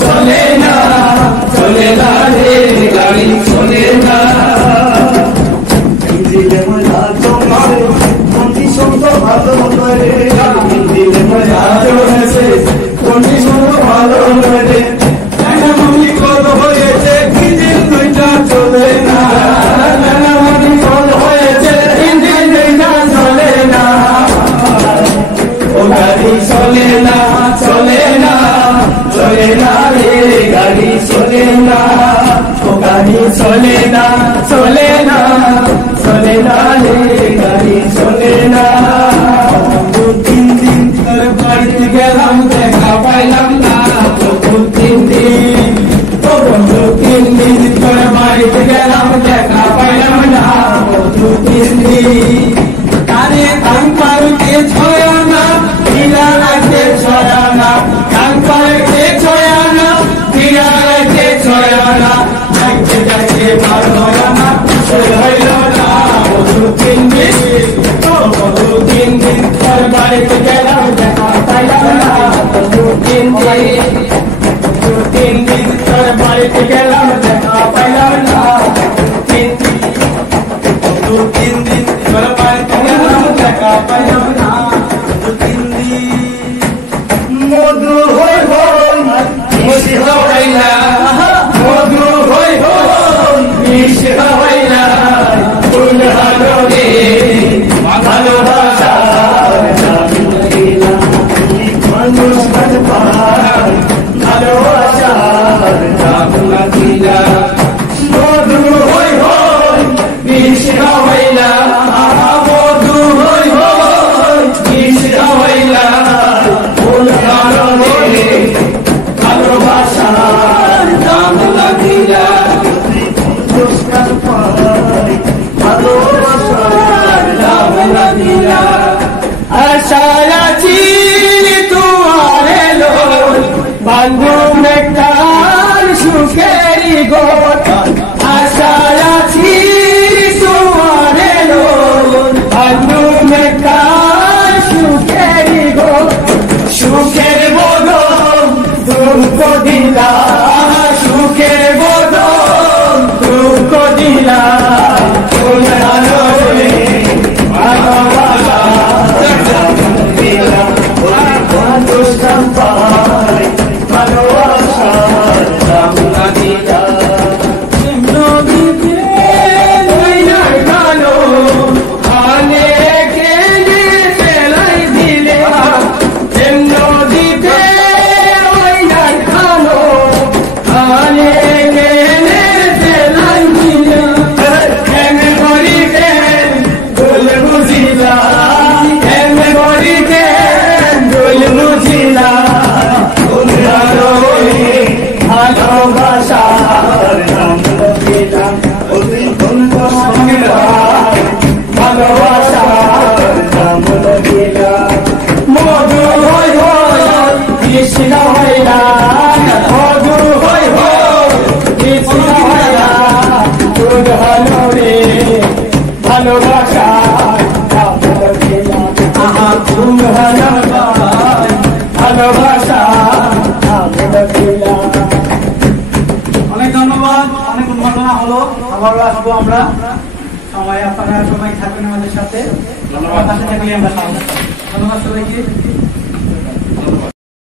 চলে না চলে না রে গাড়ি চলে না দিলে মজা তোমার কন্ডিশন তো ভালো করে দিলে মজা চলেছে কন্ডিশন তো ভালো করে নানামণি কল হয়েছে ইঞ্জিন দুইটা চলে না নানামণি কল হয়েছে ইঞ্জিন দুইটা চলে না ও গাড়ি চলে না চলে না চলে না রে গাড়ি চলে না ও গাড়ি চলে না চলে না চলে না রে গাড়ি চলে না তিন দিন তোর বাড়িতে গেলাম দেখা পাইলাম না তিন দিন তিন দিন তোর বাড়িতে গেলাম দেখা পাইলাম না তিন দিন কানে কান পারুকে ছয় না বিনা রাখতে ছয় না কান পারুকে ছয় না বিনা রাখতে ছয় না দেখতে দেখতে ভালো না হইল না তিন দিন তিন দিন তোর বাড়িতে গেলাম দেখা পাইলাম না তিন দিন তোর বাড়িতে গেলাম দেখা পাইলাম না তিন দিন তোর বাড়িতে গেলাম দেখা পাইলাম না তিন দিন মধু হই হই মিশি হইলা মধু হই হই মিশি হইলা ফুল হালরে ভালোবাসা মানুষ পায় ভালোবাসা রাখলা দিলা মধু হই হই মিশি হইলা মধু হই হই মিশি হইলা ফুল হালরে ভালোবাসা রাখলা দিলা পুরস্কার পায় ভালোবাসা রাখলা দিলা আশায়া চিনি তোমার এলো বান্ধব মেঘার সুখেরি গোট আশায়া চিনি তোমার এলো বান্ধব মেঘার সুখেরি গোট সুখের বদন দুঃখ দিলা সুখের বদন দুঃখ দিলা অনেক ধন্যবাদ অনেক উন্মাদনা হলো আবারও আসবো আমরা সময় আপনারা সবাই থাকবেন আমাদের সাথে ধন্যবাদ। ধন্যবাদ সবাইকে।